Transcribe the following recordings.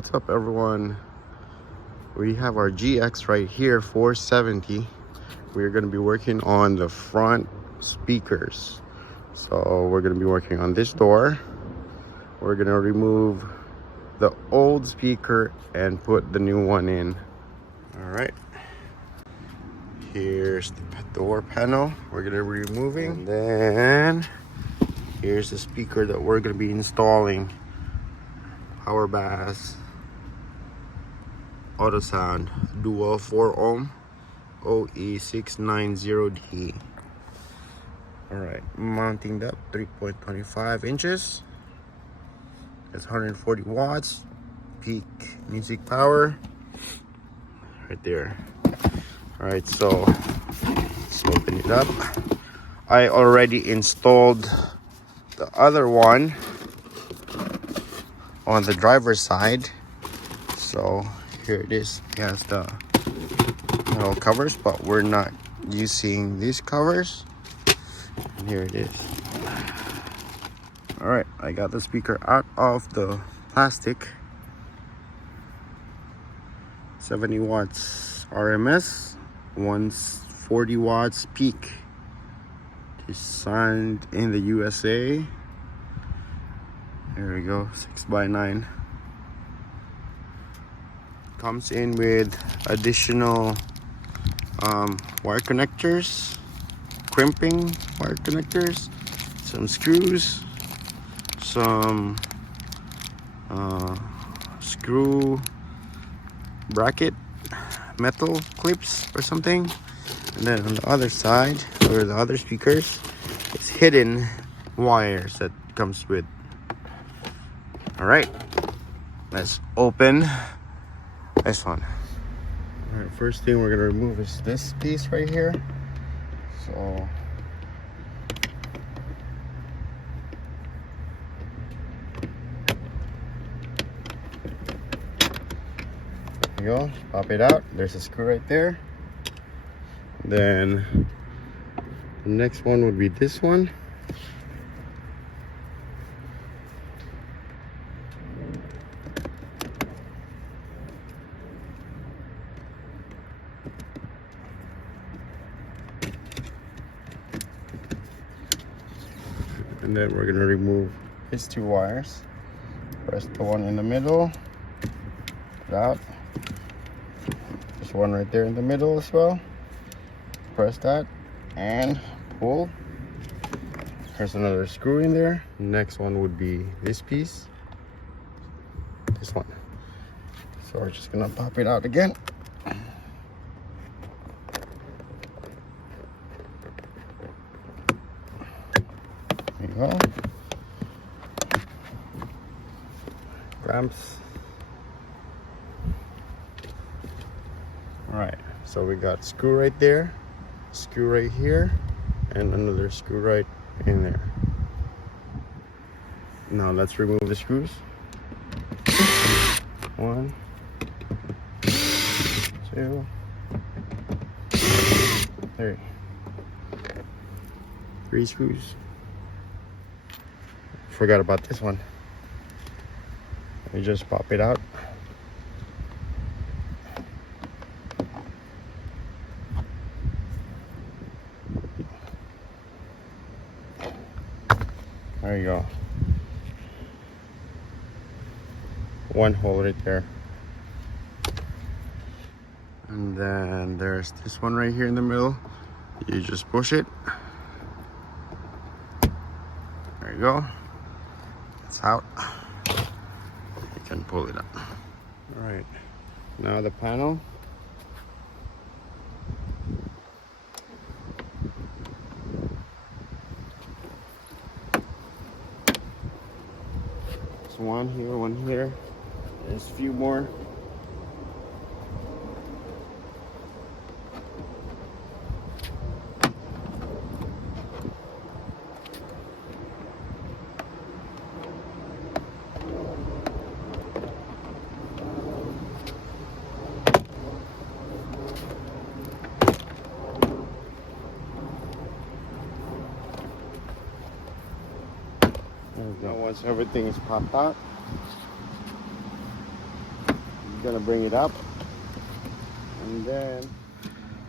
What's up, everyone? We have our GX right here, 470. We're going to be working on the front speakers. So we're going to be working on this door. We're going to remove the old speaker and put the new one in. All right. Here's the door panel we're going to be removing. And then here's the speaker that we're going to be installing. Power bass, auto sound, dual 4 ohm OE690D. All right, mounting depth 3.25 inches. It's 140 watts. Peak music power right there. All right, so let's open it up. I already installed the other one on the driver's side, so here it is. It has the metal covers, but we're not using these covers. And here it is. All right, I got the speaker out of the plastic. 70 watts RMS, 140 watts peak. Designed in the USA. There we go, 6x9. Comes in with additional wire connectors, crimping wire connectors, some screws, some screw bracket, metal clips or something. And then on the other side, where the other speakers, it's hidden wires that comes with. All right, let's open this one. All right, first thing we're gonna remove is this piece right here. So there you go, pop it out. There's a screw right there. Then the next one would be this one. And then we're gonna remove his 2 wires. Press the one in the middle, put it out. There's one right there in the middle as well. Press that and pull. There's another screw in there. Next one would be this piece, this one. So we're just gonna pop it out again. There you go. Clamps. All right, so we got screw right there, screw right here, and another screw right in there. Now let's remove the screws. 1, 2, 3. 3 screws. Forgot about this one. You just pop it out. There you go. One hole right there. And then there's this one right here in the middle. You just push it. There you go. It's out. You can pull it up. All right. Now the panel. One here, one here. There's a few more. Now once everything is popped out, gonna bring it up, and then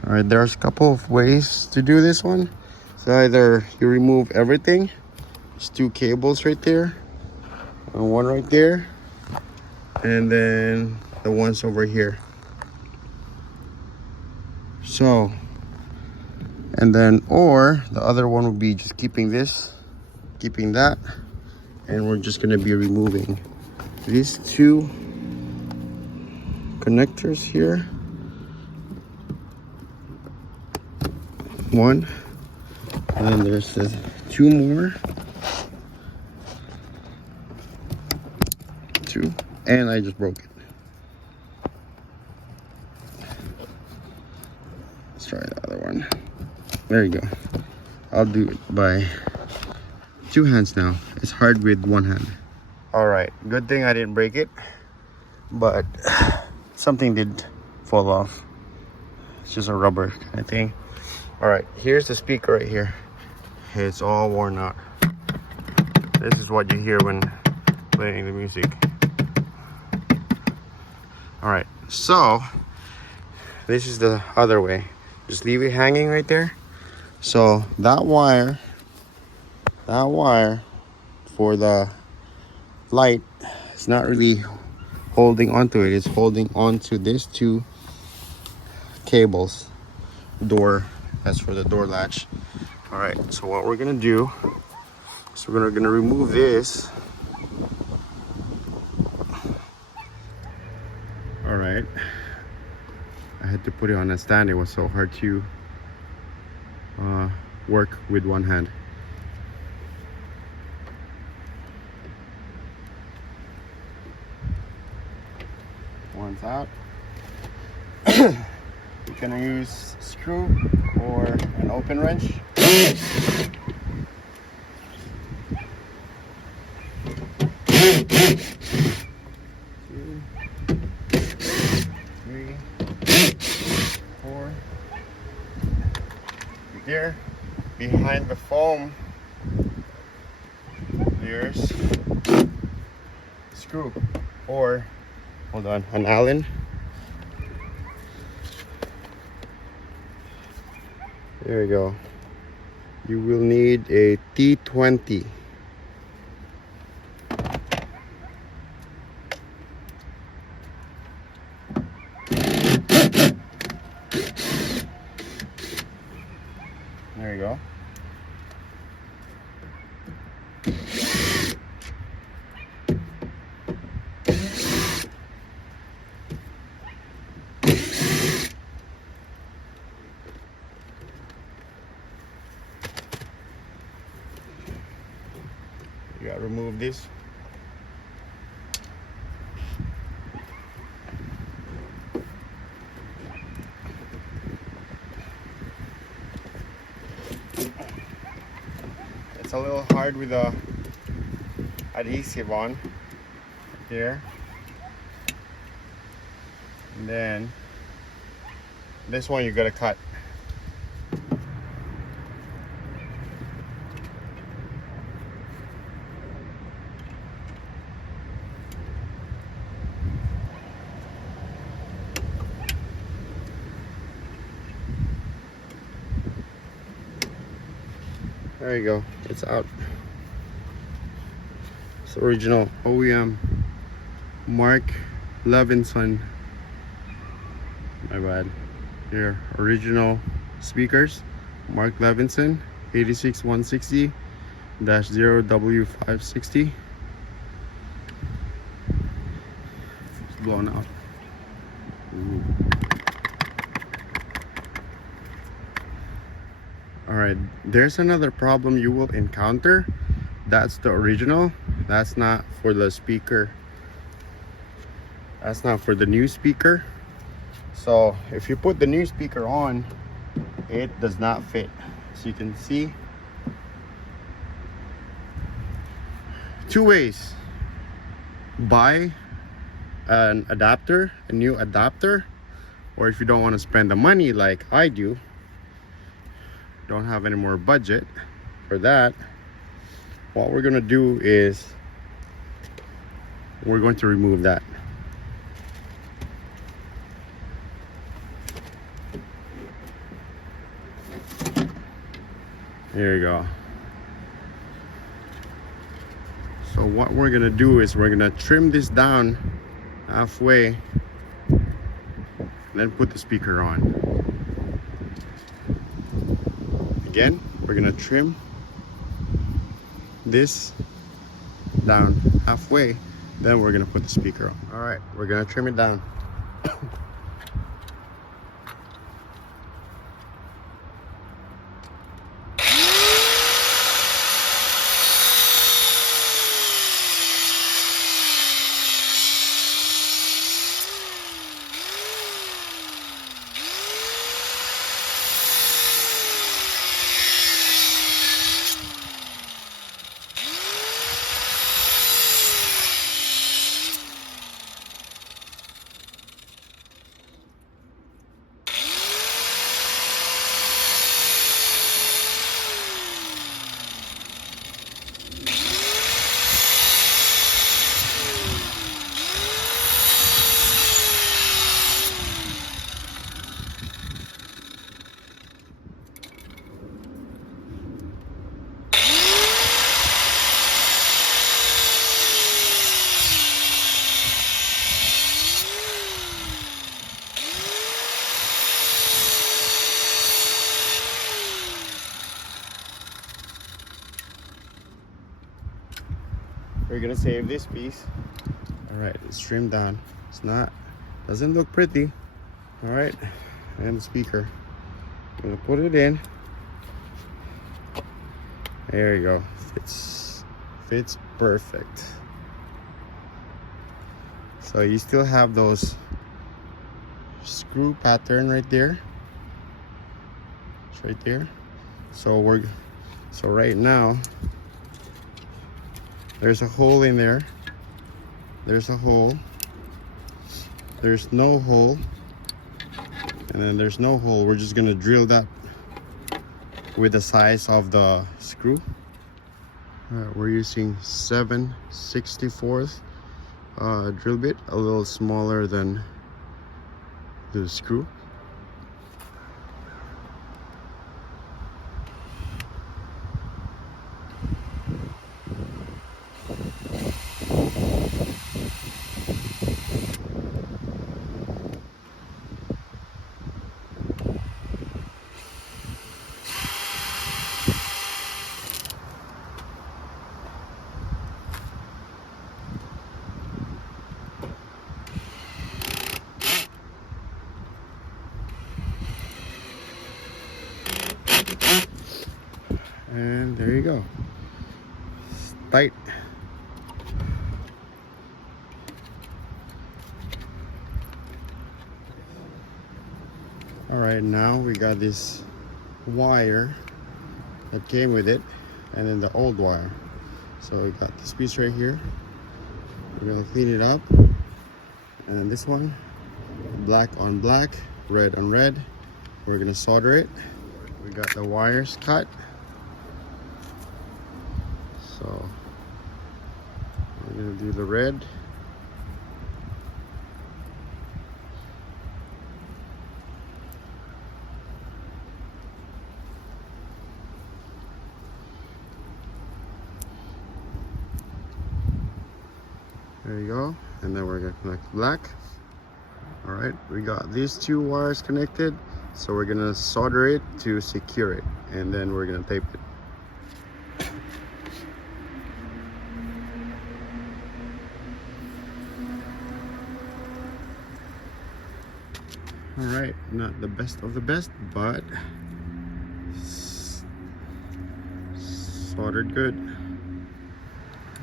all right, there's a couple of ways to do this one. So either you remove everything, there's 2 cables right there and 1 right there, and then the ones over here. So, and then, or the other one would be just keeping this, keeping that, and we're just gonna be removing these 2 connectors here. 1, and then there's the 2 more. 2, and I just broke it. Let's try the other one. There you go. I'll do it by 2 hands now. It's hard with 1 hand. All right, good thing I didn't break it, but something did fall off. It's just a rubber kind of thing. All right, here's the speaker right here. It's all worn out. This is what you hear when playing the music. All right, so this is the other way. Just leave it hanging right there. So that wire for the light is not really holding onto it. It's holding onto these 2 cables. Door, that's for the door latch. All right, so what we're gonna do is we're gonna remove this. All right, I had to put it on a stand. It was so hard to work with 1 hand. One's out. You can use screw or an open wrench. 2, 3, 4. There, behind the foam, there's screw, or hold on, an Allen. There we go. You will need a T20. There you go. You gotta remove this. It's a little hard with the adhesive on here. And then this one you gotta cut. There you go, it's out. It's original OEM Mark Levinson. My bad. Here, original speakers, Mark Levinson 86160-0W560. It's blown out. Ooh. All right, there's another problem you will encounter. That's the original. That's not for the speaker. That's not for the new speaker. So if you put the new speaker on, it does not fit. So you can see 2 ways. Buy an adapter, a new adapter, or if you don't want to spend the money like I do, don't have any more budget for that, what we're gonna do is we're going to remove that. Here you go. So what we're gonna do is we're gonna trim this down halfway and then put the speaker on. Again, we're gonna trim this down halfway, then we're gonna put the speaker on. All right, we're gonna trim it down. We're gonna save this piece. All right, it's trimmed down. It's not, doesn't look pretty. All right, and the speaker. I'm gonna put it in. There you go. Fits perfect. So you still have those screw pattern right there. It's right there. So right now there's a hole in there. There's a hole. There's no hole. And then there's no hole. We're just gonna drill that with the size of the screw. We're using 7/64 drill bit, a little smaller than the screw. And there you go. It's tight. All right, now we got this wire that came with it, and then the old wire. So we got this piece right here. We're gonna clean it up, and then this one, black on black, red on red. We're gonna solder it. We got the wires cut. So we're gonna do the red. There you go. And then we're gonna connect black. All right, we got these two wires connected. So we're gonna solder it to secure it, and then we're gonna tape it. All right, not the best of the best, but soldered good.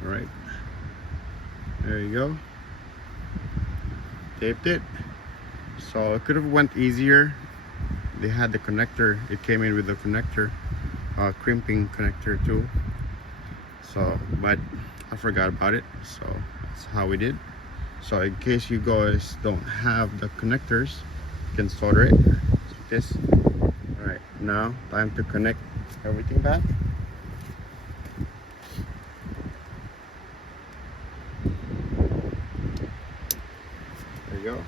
All right, there you go. Taped it. So it could have went easier. They had the connector. It came in with the connector, crimping connector too. So, but I forgot about it. So that's how we did. So in case you guys don't have the connectors, you can solder it like this. All right, now time to connect everything back. There you go.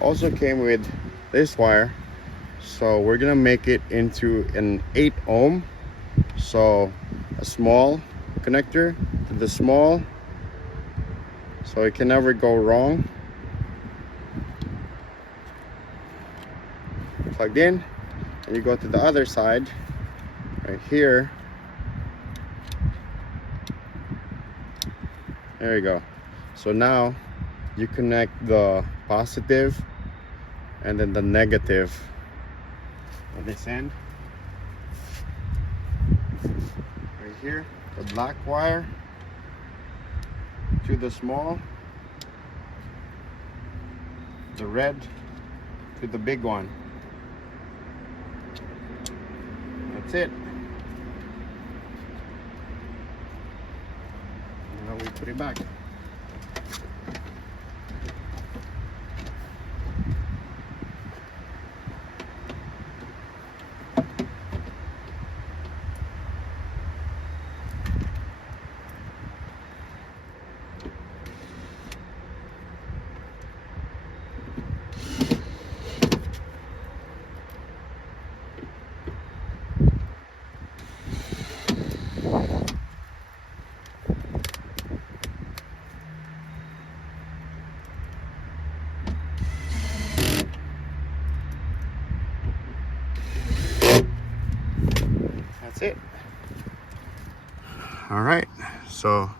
Also came with this wire. So we're gonna make it into an 8 ohm. So a small connector to the small, so it can never go wrong. Plugged in, and you go to the other side right here. There you go. So now you connect the positive and then the negative on this end. Right here, the black wire to the small, the red to the big one. That's it. Now we put it back. That's it. All right, so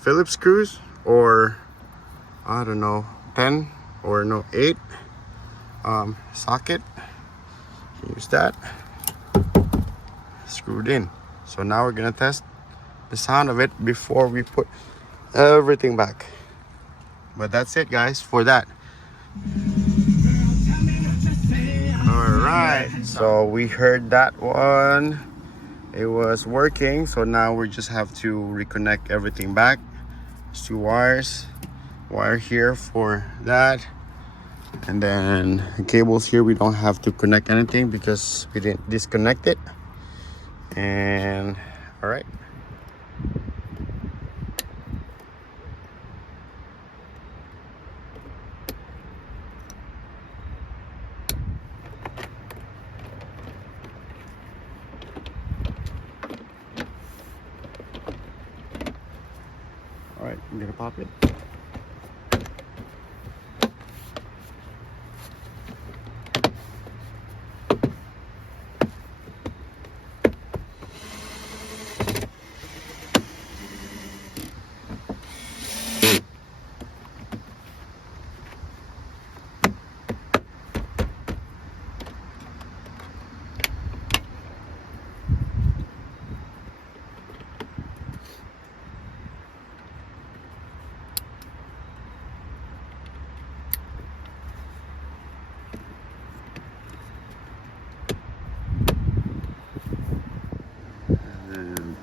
Phillips screws, or I don't know, 10 or no 8 socket. Use that. Screwed in. So now we're gonna test the sound of it before we put everything back. But that's it, guys, for that. All right, so we heard that one. It was working, so now we just have to reconnect everything back. There's 2 wires, wire here for that, and then the cables here. We don't have to connect anything because we didn't disconnect it. And all right. All right, I'm gonna pop it.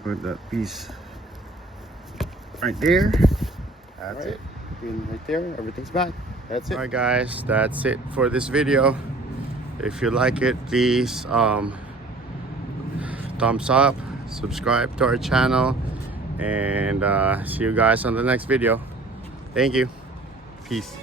Put that piece right there. That's it. Right there, everything's back. That's it. All right, guys, that's it for this video. If you like it, please thumbs up, subscribe to our channel, and see you guys on the next video. Thank you. Peace.